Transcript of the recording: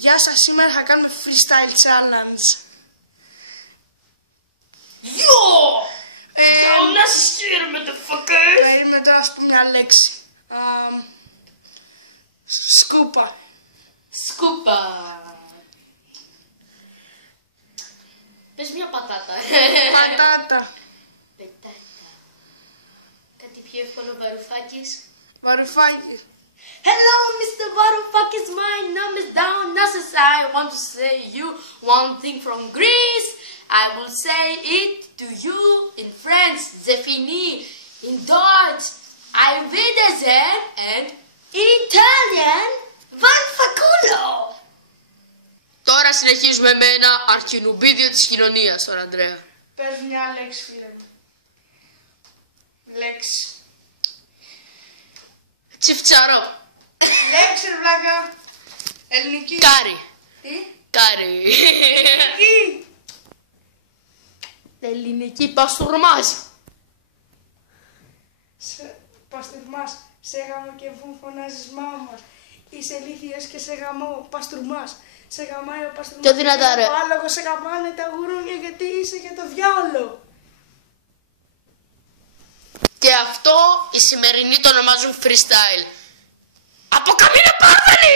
Γεια σας, σήμερα θα κάνουμε freestyle challenge. Yo! Yo, να σας χαίρω, motherfuckers! Είμαι τώρα, ας πούμε, μια λέξη. Σκούπα. Σκούπα. Πες μια πατάτα. Πατάτα. Πετάτα. Κάτι πιο εύκολο, Βαρουφάκης. Βαρουφάκι. Hello, Mr. Varoufakis, my name is Down Nassis. I want to say you one thing from Greece. I will say it to you in French, c'est fini. In Dutch, Auf Wiedersehen, and in Italian, Vanfaculo. Τώρα συνεχίζουμε με ένα αρχινουμπίδιο της κοινωνίας, τον Ανδρέα. Πες μια λέξη, φίλε μου. Λέξη. Τσιφτσαρό. Λέξη, ρε βλάκα. Ελληνική. Κάρι. Τι? Κάρι. Ελληνική. Ελληνική παστούρμας. Παστούρμας. Σε γάμο και φωνάζεις μάμα. Είσαι ηλίθιος και σε γαμώ. Παστούρμας. Σε γαμάει ο παστούρμας. Πιο δυνατά, ρε. Ο άλογος σε γαμάνε τα γουρούνια γιατί είσαι για το διάολο. Και αυτό οι σημερινοί το ονομάζουν freestyle. Από καμία πάρδανη!